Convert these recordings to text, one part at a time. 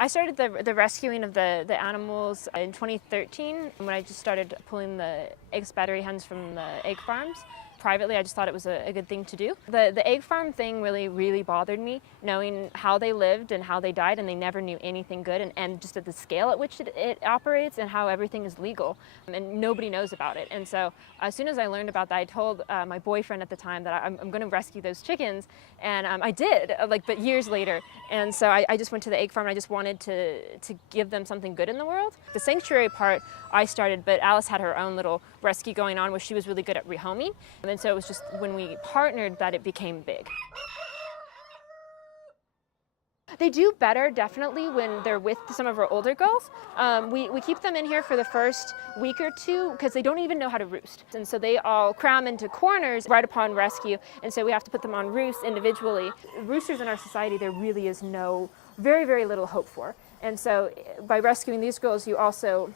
I started the rescuing of the animals in 2013 when I just started pulling the egg battery hens from the egg farms. Privately, I just thought it was a good thing to do. The egg farm thing really bothered me, knowing how they lived and how they died, and they never knew anything good, and just at the scale at which it operates and how everything is legal, and nobody knows about it. And so as soon as I learned about that, I told my boyfriend at the time that I'm going to rescue those chickens, and I did, but years later. And so I just went to the egg farm, and I just wanted to give them something good in the world. The sanctuary part I started, but Alice had her own little rescue going on where she was really good at rehoming. And so it was just when we partnered that it became big. They do better, definitely, when they're with some of our older girls. We keep them in here for the first week or two because they don't even know how to roost. And so they all cram into corners right upon rescue, and so we have to put them on roosts individually. Roosters in our society, there really is very little hope for. And so by rescuing these girls, you also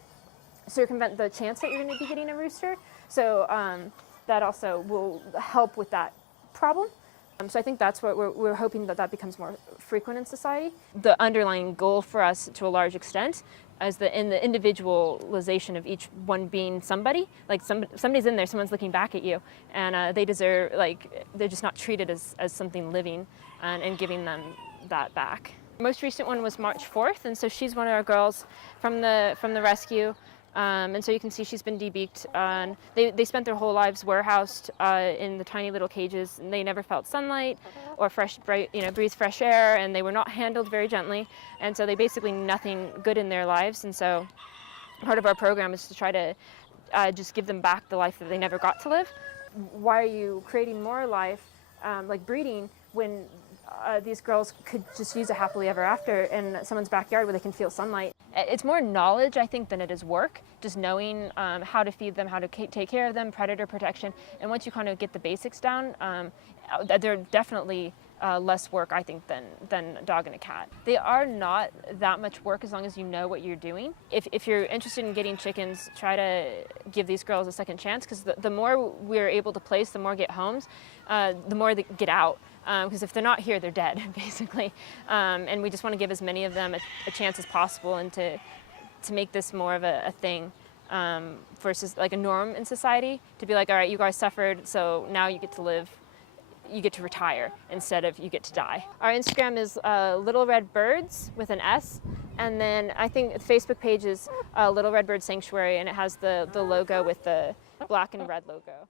circumvent the chance that you're going to be getting a rooster. So that also will help with that problem. So I think that's what we're hoping that becomes more frequent in society. The underlying goal for us, to a large extent, is in the individualization of each one being somebody. Like somebody's in there, someone's looking back at you, and they deserve, they're just not treated as something living, and giving them that back. The most recent one was March 4th, and so she's one of our girls from the rescue. And so you can see she's been debeaked. They spent their whole lives warehoused in the tiny little cages, and they never felt sunlight or breathed fresh air, and they were not handled very gently. And so they basically nothing good in their lives. And so part of our program is to try to just give them back the life that they never got to live. Why are you creating more life, like breeding, when these girls could just use a happily ever after in someone's backyard where they can feel sunlight? It's more knowledge, I think, than it is work. Just knowing how to feed them, how to take care of them, predator protection. And once you kind of get the basics down, they're definitely less work, I think, than a dog and a cat. They are not that much work as long as you know what you're doing. If you're interested in getting chickens, try to give these girls a second chance, because the more we're able to place, the more get homes, the more they get out. Because if they're not here, they're dead, basically. And we just want to give as many of them a chance as possible, and to make this more of a thing versus like a norm in society. To be like, all right, you guys suffered, so now you get to live. You get to retire instead of you get to die. Our Instagram is Little Red Birds with an S, and then I think the Facebook page is Little Red Bird Sanctuary, and it has the logo with the black and red logo.